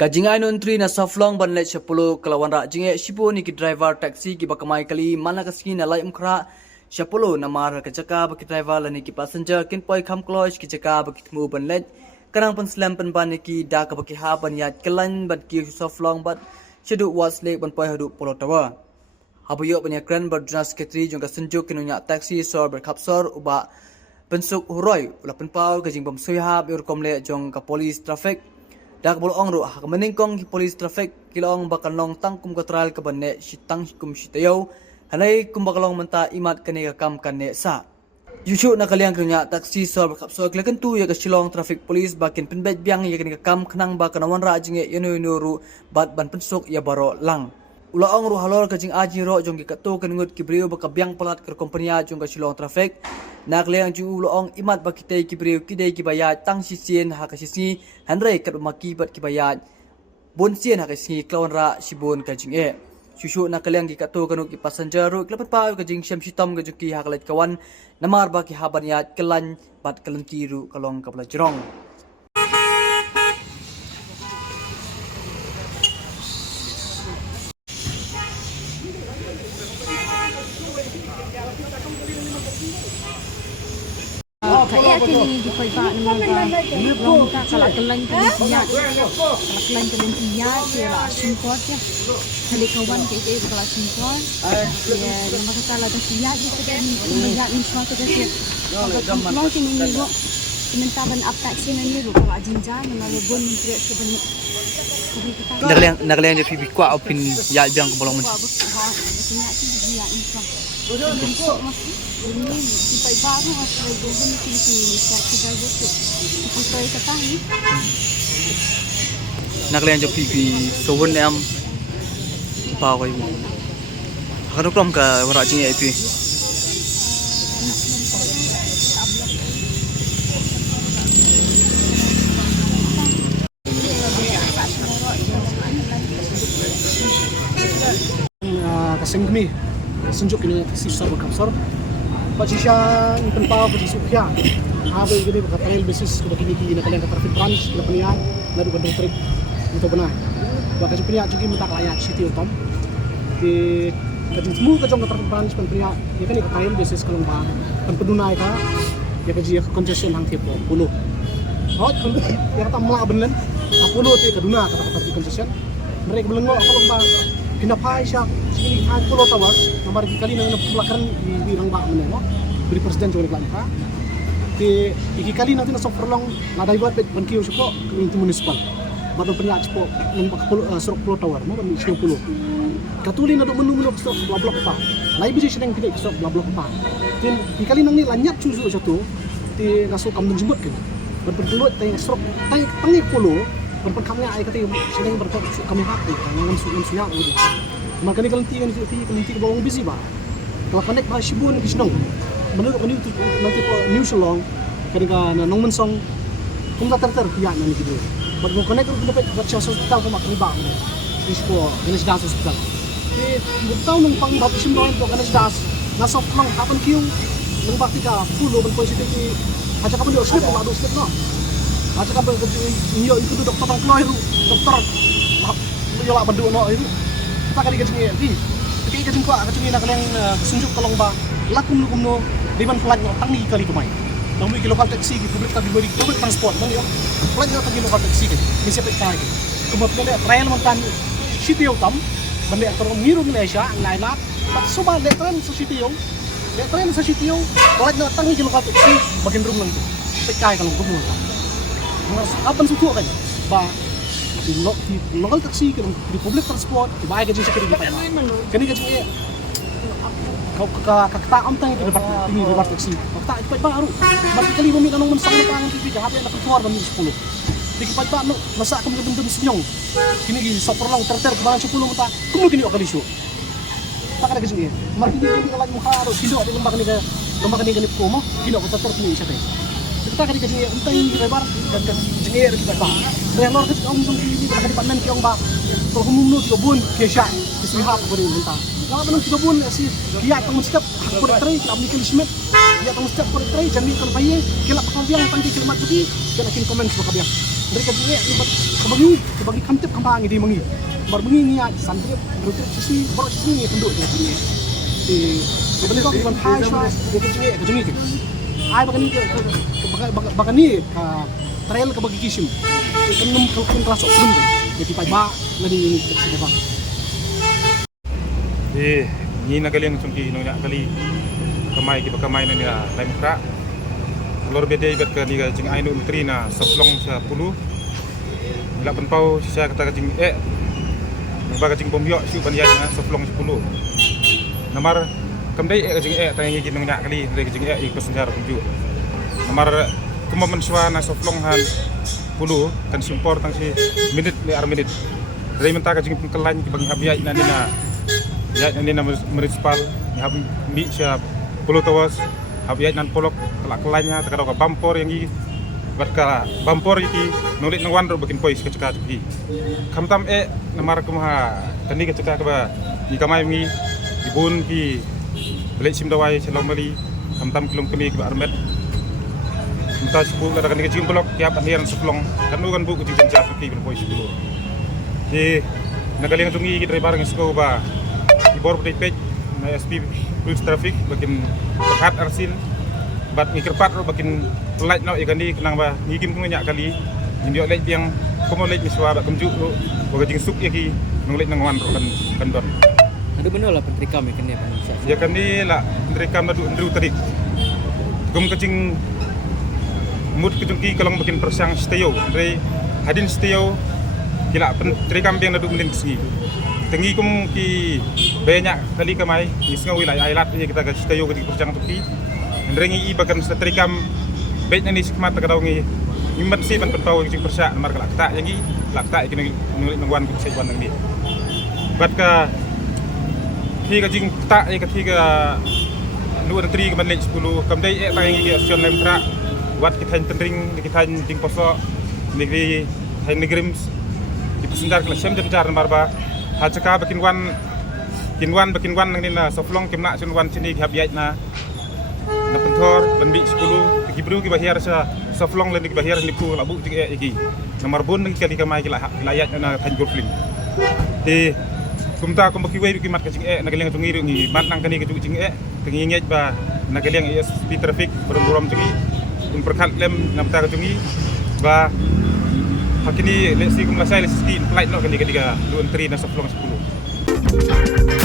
Kajingai nontri na saflong ban let 10 kelawan rak jinge shipo ni ki driver taxi ki bakamai kali mana kaski na lai umkra 10 na mar ka jaka baki driver lani ki passenger kin poi kham klois ki jaka baki tmu ban let kanang pan slam pan ban ni ki da ka baki ha ban yat kelan ban ki saflong bat shedu was lek ban poi hadu polo tawa habuyo ban ya kran bar juna secretary jong ka sunjuk kinunya taxi sor ber kapsor uba pensuk huroi ula penpau ka jing bam suihab ur komle jong ka police traffic dak bol ong ru ha meningkong ki police traffic kilong bakalong tangkum katral ka banne sitang kum sitayo hanai kum bakalong menta imat kane ka kam kanne sa yushu na kaliang krunya taxi sor kapso klekan tu ya ka silong traffic police bakin penbet biang ya kane ka kam khnang ba kanawan ra jinge yenu ru bat ban pensuk ya baro lang ula ong ru halor ka jing aji ro jong ki kato kan ngut ki brio ba ka biang palat ka kompania jong ka silong traffic nakleang ju ula ong imat ba kitay ki brio kidai ki bayat tang sisien ha ka sisi hanrei kat maki bat ki bayat bon sien ha ka sisi klawan ra sibon ka jing e shushu nakleang ki kato kan ki passenger ru klapat pa ka jing syam sitom ka juki ha kalet kawan namar ba ki haban yat kelan bat kelan kiru kalong ka pelajrong Kaya kini di paipa naman long ka kalakalan ka ng tiyak kalakalan ka ng tiyak sila singkot ya halikawan kay kay kala singkot ya yung makakala ng tiyak dito din umayak ng swat kasi mo kini nigo pinantaban up taxi na nigo ka jinja na malubon ng trek sa banyo nakleang je pipi kwa opin ya biang ko bolong men tiyak si ya ng swat ini di paipa mo at gawin ni Pilipinas sa Chicago to ipay ka tayo nakleang je pipi sowon em pa ko yung hakano krom ka wara jing ip kasing kami sunjuk ini si sor kapsor pajisya penpau pajisukya habe gini ka trail basis ko kini kini kalian ka traffic branch na panian na du bandung trip ito benar baka jupinya juga minta layak city utom di kajing semua kajong ka traffic branch panian ya kan ka trail basis kalau ba kan pedunai ka ya kaji congestion hang tipo puluh hot kan ya kata mela benen apuluh ti kaduna kata traffic congestion mereka belengo kalau ba pinapai siya sini ang pulo tawag nomor kali nang napulakan di rang ba menemo beri presiden jong reklam ka ti iki kali natin na soprolong na divert pet bankiyo siya community municipal bato panya po ng surok pulo tawar mo ban siya pulo katuli na do menu sa blablok pa lai bisi siya nang pinay sa blablok pa tin ikali nang ni lanyat susu siya to ti naso kam nang jimot kan berpelot tay surok tay tangi pulo berpengkamnya ay kati sila yung berpag kami hati ng suya udah makanya kelentingan itu kelenting bawang bisi ba kalau connect ba shibun kisnong menurut kan itu nanti po news long kadang na nong mensong kung tatar ya na ni gitu but mo connect ko dapat baca hospital ko makriba mo ispo kanis das hospital butaw nung pang baptism noon to kanis das nasa lang kapan kiyong nung bakti ka pulo ban positive aja kapan di hospital ba do step no aja kapan iyo itu dokter bang kloiru dokter yo la bandu no itu kita kali kajing di kali kajing ko kajing na kaliang sunjuk kalong ba lakum no diban flight no tangi kali kumay nang mi local taxi ki public transport man yo flight no tangi local taxi ki mi sepet kay kumap na trail man tan city utam bande atong miru Malaysia laila pat suba letran sa city yo letran sa city yo flight no tangi local taxi bagin room lang to sepet kay kalong gumo kapan suku kan ba di local taxi di public transport di baik gaji sekali di payah kani gaji kau kakak am tang di depan ini di bar taxi kakak ipai baru berarti kali bumi kanong mensang tangan TV ka hape na keluar ban 10 di ipai ba no masa kamu dum senyong kini gi soperlong terter barang 10 ta kumu kini okali syu tak ada gaji marti di lagi muka harus hidup di lembah kani ko mo kini ko terter kini siya kita kali kajing entah yang lebar dan jengir kita bah relor kita om sung ini kita dipanen kiong bah kalau umum kita bun kesha kisihap beri mentah kalau benung kita bun si kiat tong setiap aku tray kita ambil kelismet kiat tong setiap aku tray jangan kan bayi kila pakal biang panti kila matuti kena kin komen sebab biang mereka punya kebagi kamtip kampang di mangi bar mangi ni santri berutip sisi baru sisi ni penduk dia punya sebenarnya kau bukan hai shot dia punya kejungi ke ai bagan ni trail ke bagi kisim kan num kalkun kelas oknum jadi pai ba lagi ini kita bang ni na kalian sungki no nya kali kamay na niya lain ka lor bede ibat ka ni jing ainu menteri na soplong sa pulu ila penpau saya kata jing baga jing pomyo su ban ya na soplong sa pulu namar kamdai jing tangi jing nya kali jing ikut sejarah kunju namar kuma menswa na soplong han pulu kan simpor tang si minit ni ar minit dari mentaka jing pengkelan bagi habiyai na nina ya nina municipal ni mi siya puluh tawas habiyat nan polok kelak-kelanya terkadang bampor yang i berka bampor iki nulit nang wan ro bikin pois keceka iki kamtam namar kumaha tani keceka ba di kamai mi ibun ki belek sim dawai selom bali kamtam kelum kemi ki armet entah suku kada kan kecing polok tiap aniran seplong kan bu ki jenjat ki pois dulu di nagaling tungi ki driver ng suko ba ibor pej na SP Police Traffic bakin pekat arsin bat ngikirpat ro bakin pelaj no ikan di kenang ba ngikim kunyak kali indio lej yang komo lej miswa ba kemjuk ro baga jing suk yaki nolej nang wan ro kan don Ada benar lah pentrikam ya kena Malaysia. ya kan ni la pentrikam nadu ndru tadi gum kecing mut kejungki kalong bakin persang steo dari hadin steo kila pentrikam yang nadu mending segi tengi kum ki banyak kali kamai isnga wilayah ailat ni kita gaji tayo kadi perjang tuki ndrengi i bagan setrikam baik ni sikmat takadaw ngi imban si ban penpau jing persya mar kala tak yangi lakta ikini nulit nangwan ku sewan nang ni bat ka ki ka jing tak ka ki ka luar negeri ke manlej 10 kamdai tang ngi action lem tra wat kita tendring kita jing poso negeri hai negrims di pesendar kala sem jar marba hajaka bakin wan nang nina soflong kimna sun wan sini habiyat na pentor banbi 10 gibru ki bahir sa soflong len ki bahir ni ku labu ti iki nomor bun ki kali kamai ki layat na tan golfling ti kumta kum baki we ki mat ka jing nagaleng tungi ngi mat nang kani ka jing tengi ngej ba nagaleng speed traffic berom tungi un perkat lem namta ka tungi ba hakini lesi kum lasai lesi flight no kali ketiga 2 3 na soflong 10